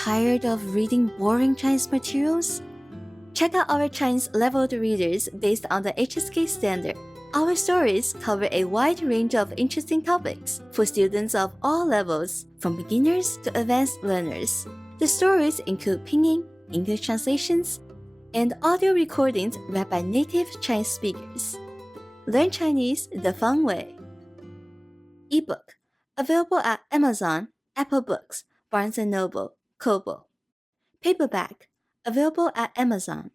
Tired of reading boring Chinese materials? Check out our Chinese leveled readers based on the HSK standard. Our stories cover a wide range of interesting topics for students of all levels, from beginners to advanced learners. The stories include pinyin, English translations, and audio recordings read by native Chinese speakers. Learn Chinese the fun way. Ebook, available at Amazon, Apple Books, Barnes & Noble, Kobo. Paperback, available at Amazon.